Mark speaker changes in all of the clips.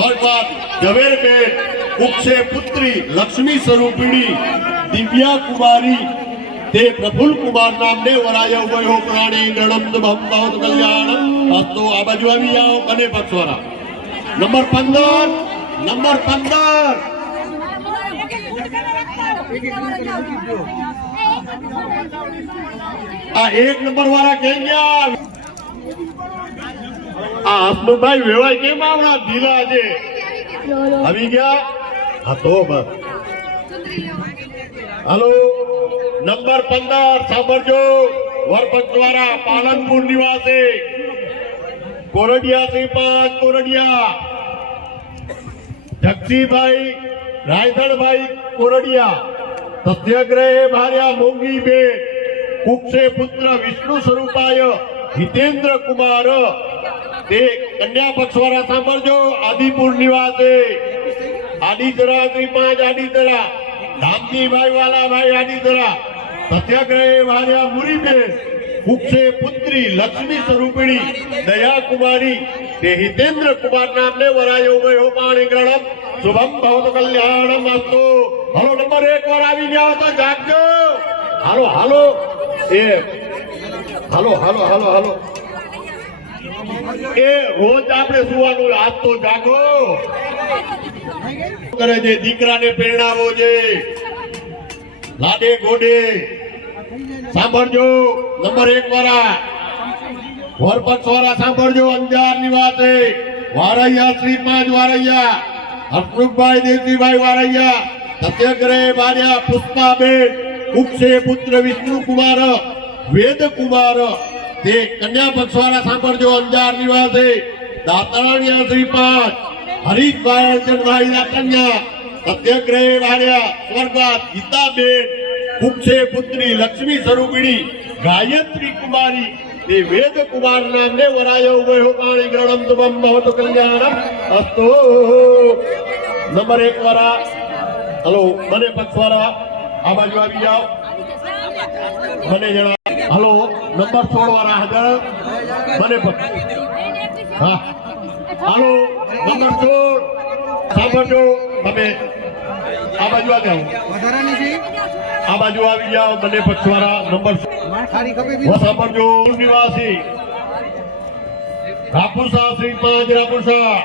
Speaker 1: સ્વર્ગવાસ ઝવેરબેન ઉપસે પુત્રી લક્ષ્મી સ્વરૂપિણી, દિવ્યા કુમારી, તે પ્રફુલ કુમાર નામને વરાય ઉભયો પ્રાણી ગણમ ભવત કલ્યાણ. હસ્તો આ બાજુ આવી જાઓ અને પક્ષવારા નંબર પંદર નંબર પંદર. આ એક નંબર વાળા કેમ ગયા? આ હસમુખભાઈ વેવાય કેમ આવડા? ઢીલા છે. આવી ગયા? હા, તો બસ. હલો, નંબર પંદર સાંભળજો. વરપંચ દ્વારા પાલનપુર નિવાસે. કોરડિયા શ્રી પાંચ, કોરડિયા. જગજીભાઈ, રાયધણભાઈ, કોરડિયા. સત્યાગ્રહે ભાર્યા મોંઘી બે કુક્ષે પુત્ર વિષ્ણુ સ્વરૂપાય, હિતેન્દ્ર કુમાર. કન્યા પક્ષવાળા સાંભળજો. આદિપુર નિવાસે. આદિતરા શ્રી પાંચ આદિતરા. વાલા ભાઈ આદિતરા. સત્યાગ્રહે વાર્યા મુરીબે પુત્રી લક્ષ્મી સ્વરૂપિણી દયા કુમારી તે હિતેન્દ્ર કુમાર નામને વરાયો ગયો પાણી ગ્રહણમ શુભમ ભવત કલ્યાણમ અસ્તુ. હાલો, નંબર એક વાર આવી ગયા તો જાગજો. હાલો હાલો. એ. હાલો હાલો હાલો હાલો. એ રોજ આપણે સુવાનું આજ તો જાગો. કરે છે? દીકરાને પ્રેરણાવો છે. લાડે ગોડે. સાંભળજો. નંબર એક વાળા. સાંભળજો. અંજાર નિવાસે વારૈયા શ્રી પાંચ વારૈયા. હસમુખભાઈ દેવજીભાઈ વારૈયા. સત્યાગ્રહે બાર્યા પુષ્પાબેન. કુક્ષે પુત્ર વિષ્ણુ કુમાર વેદ કુમાર તે કન્યા પક્ષવાળા સાંભળજો, અંજાર નિવાસી. દાતરણ્યા શ્રી પાંચ હરીશભાઈ, અર્જનભાઈ ના કન્યા સત્યાગ્રહે વાર્યા સ્વર્ગવાસ ગીતાબેન, કુક્ષે પુત્રી, લક્ષ્મી સ્વરૂપિણી, ગાયત્રી કુમારી, તે વેદ કુમાર નામને વરાયો વયો પાણી ગ્રહણમ તુમમ ભવતુ કલ્યાણમ અસ્તો. નંબર એક હલો, મને પક્ષવાળા, આ બાજુ આવી જાઓ. મને નંબર સોળ વાળા હાજર મને હા. હાલો નંબર સોળ સાંભળજો તમે આ બાજુ આવી જાઓ. આ બાજુ આવી જાઓ બંને નંબર
Speaker 2: ખપે બી
Speaker 1: હું સાંભળજો નિવાસી. રાપુસા શ્રી પાંચ શાહ.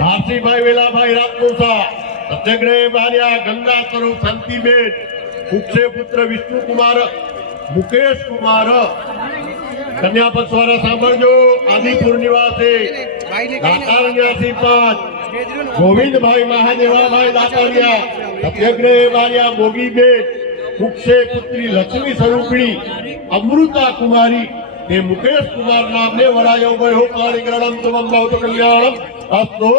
Speaker 1: ભારતીભાઈ વેલાભાઈ રાપુર શાહ. સત્યગ્રહ માર્યા ગંગા સ્વરૂપ શાંતિબેન. ઉક્ષે પુત્ર વિષ્ણુ કુમાર મુકેશ કુમાર. કન્યા પક્ષવાળા સાંભળજો. આદિપુર નિવાસી. દાતારણ્યા ગોવિંદભાઈ મહાદેવાભાઈ દાતારિયા. સત્યાગ્રહ બાર્યા મોગીબેન પુત્રી લક્ષ્મી સ્વરૂપિણી, અમૃતા કુમારી. તે મુકેશ કુમાર નામને વરાયો ગયો. ગ્રહણમ તુમમ ભવતુ કલ્યાણમ. અસ્તો.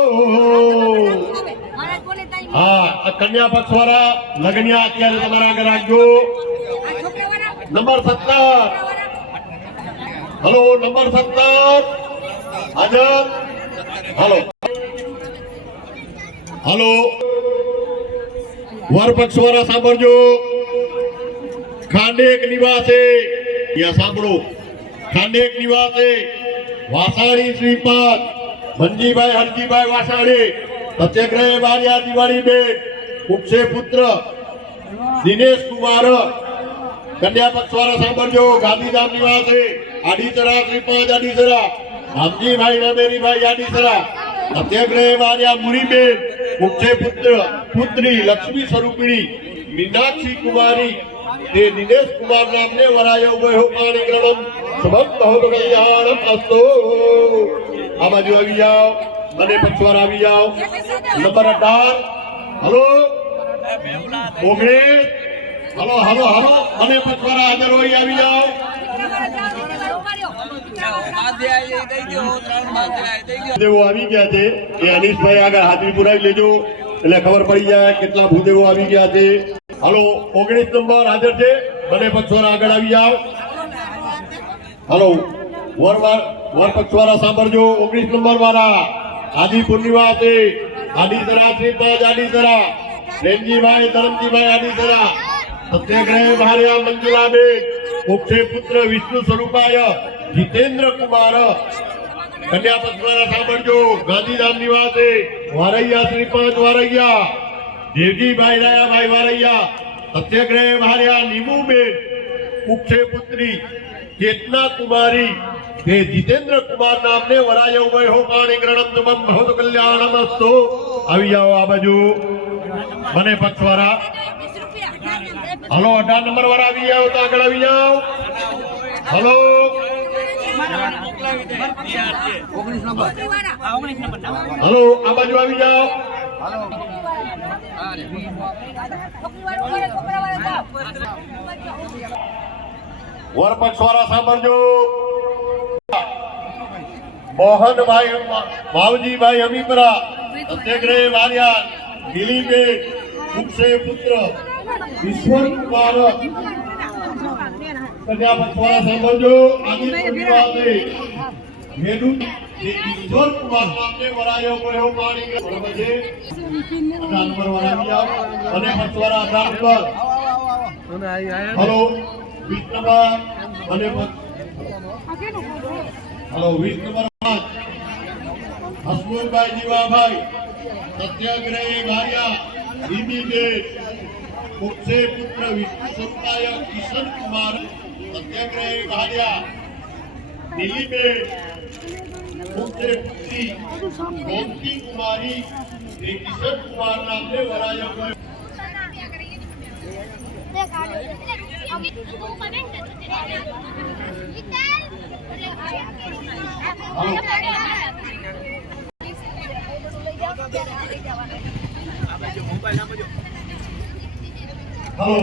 Speaker 1: હા કન્યા પક્ષ વાળા લગ્ન્યા અત્યારે તમારા આગળ રાખજો. નંબર સત્તર. હલો, નંબર સત્તર. હાજર. હલો. હલો. વરપક્ષ વાળા સાંભળજો. ખાંડેક નિવાસે. સાંભળો. ખાંડેક નિવાસે. વાસાણી શ્રીપાદ. મનજીભાઈ હરજીભાઈ વાસાણી. સત્યાગ્રહ બારિયા દિવાળી બેન. કુક્ષે પુત્ર. દિનેશ કુમાર. કન્યા પક્ષ વાળા સાંભળજો ગાંધીધામ નિવાસે આડીસરા શ્રીપાદ આડીસરા રામજીભાઈ રમેરીભાઈ આડીસરા સત્યાગ્રહ બારિયા મુરીબેન કુક્ષે પુત્ર, પુત્રી, લક્ષ્મી સ્વરૂપિણી, મીનાક્ષી કુમારી, તે દિનેશ કુમાર નામને વરાયો ગયો પાણી શુભમ બહુ કલ્યાણમ અસ્તો. આ બાજુ આવી જાઓ મને પક્ષવાર આવી જાઓ. નંબર અઢાર. હલો? ઓગણીસ હલો હલો હલો. અને પક્ષવાર હાજર હોય આવી જાઓ. ભૂદેવો આવી ગયા છે. એ અનીશભાઈ આગળ હાજરી પુરાવી લેજો. એટલે ખબર પડી જાય કેટલા ભૂદેવો આવી ગયા છે. હલો, ઓગણીસ નંબર હાજર છે. બને પક્ષવારા આગળ આવી જાઓ. હલો, વરવાર, વર પક્ષવારા સાંભળજો. ઓગણીસ નંબર વાળા પૂર્ણિમા નિવાસે આદિસરા શ્રીપાદ આદિસરા. પ્રેમજીભાઈ, ધરમજીભાઈ, આદિસરા. સત્યાગ્રહ ભાર્યા મંજુલાબેન મુખ્ય પુત્ર વિષ્ણુ સ્વરૂપાય, જીતેન્દ્ર કુમાર. કન્યા સાંભળજો ગાંધીધામ નિવાસે વારૈયા શ્રી પાંચ વારૈયા, દેવજીભાઈ રાયાભાઈ વારૈયા સત્યાગ્રહ ભાર્યા નીમુબેન મુખ્ય પુત્રી, ચેતના કુમારી, તે જીતેન્દ્ર કુમાર નામને વરાય ઉભય હો પાણી ગ્રણમ તમમ ભવત કલ્યાણમ આવી જાઓ આ બાજુ. મને પક્ષ વાળા હલો, અઢાર નંબર વાળા આવી જાઓ તો આગળ આવી જાઓ. હલો. હલો, આ બાજુ આવી જાઓ. વરપક્ષ વાળા સાંભળજો. મોહનભાઈ માવજીભાઈ અમીપરા સત્યગ્રહ વાલિયા દિલીપે પુત્ર ઈશ્વર કુમાર પ્રજાપક્ષ વાળા સાંભળજો. આદિત્ય પરિવારને મેનુ ઈશ્વર કુમાર નામને વરાયો ગયો પાણી બરાબર છે? નંબર વાળા આવી અને
Speaker 2: પછવાડા આધાર પર.
Speaker 1: હલો વીસ નંબર અને હલો વીસ નંબર જીવાભાઈ, સત્યાગ્રહી ભાર્યા ધીમી મુખ્ય પુત્ર વિષ્ણુ સત્તાય કિશન કુમાર, સત્યાગ્રહી ભાર્યા દિલીપે મુખ્ય પુત્રી, ગોમતી કુમારી એ કિશન કુમાર નામને વરાયો ગયો હલો. હલો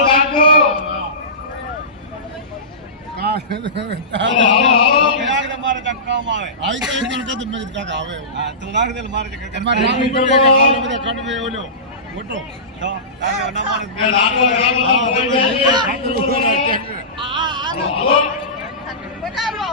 Speaker 1: રાખજો હલો
Speaker 2: તમારે
Speaker 3: એક જણ કીધું મેં કીધું આવે.
Speaker 2: હા તું મારે કે
Speaker 3: અમારે
Speaker 1: રાખી
Speaker 3: રાખી
Speaker 1: દો.
Speaker 3: પડે કે બધા કડવે ઓલો મોટો
Speaker 2: ના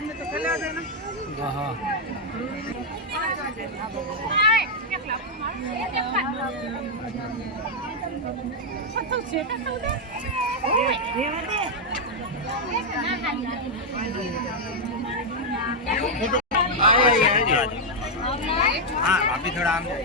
Speaker 4: में तो चला जाना हां हाँ अभी थोड़ा आम जाए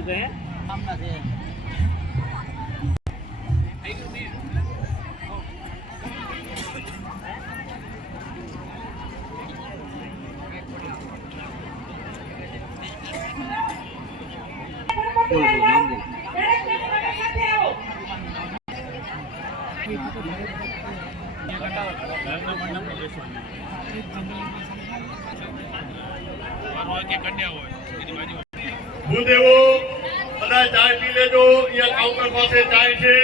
Speaker 4: આવ્યા જણ સાથે
Speaker 1: ભૂદેવો! બધા ચાય પી લેજો. અહીંયા કાઉન્ટર પાસે ચાય છે.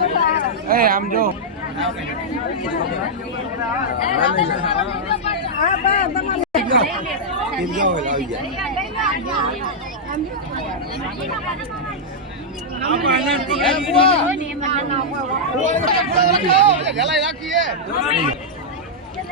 Speaker 2: આમ જો.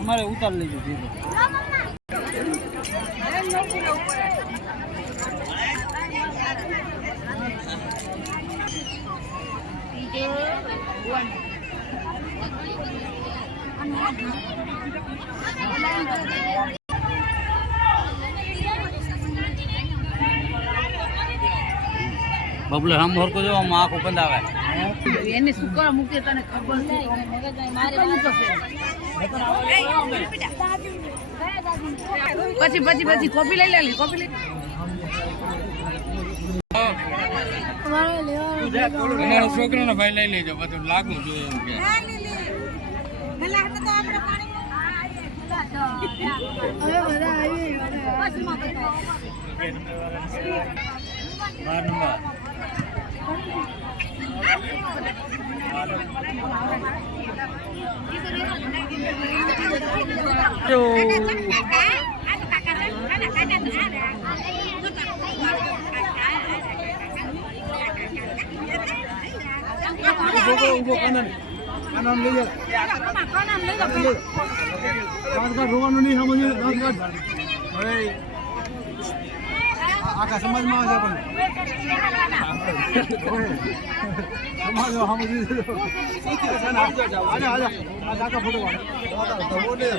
Speaker 2: અમારે ઉતાર લેજો ધીરે બબલે હમ હરકો જો આમ આંખો બંધાવે
Speaker 5: એને શું કરવા મૂકે તને ખબર પછી પછી પછી કોપી લઈ લેલી કોપી લઈ
Speaker 2: છોકરાનો ભાઈ લઈ લેજો બધું લાગવું જોઈએ એમ કે. બાર નંબર. Hey. આખા સમાજમાં આવે પણ. સમાજ સમજી આજા આજા આ કાકા ફોટો પાડો
Speaker 5: હજી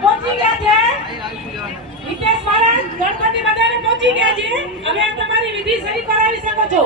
Speaker 5: પહોંચી ગયા છે હિતેશ મહારાજ ગણપતિ બધાને પહોંચી ગયા છે. હવે તમારી વિધિ શરૂ કરાવી શકો છો.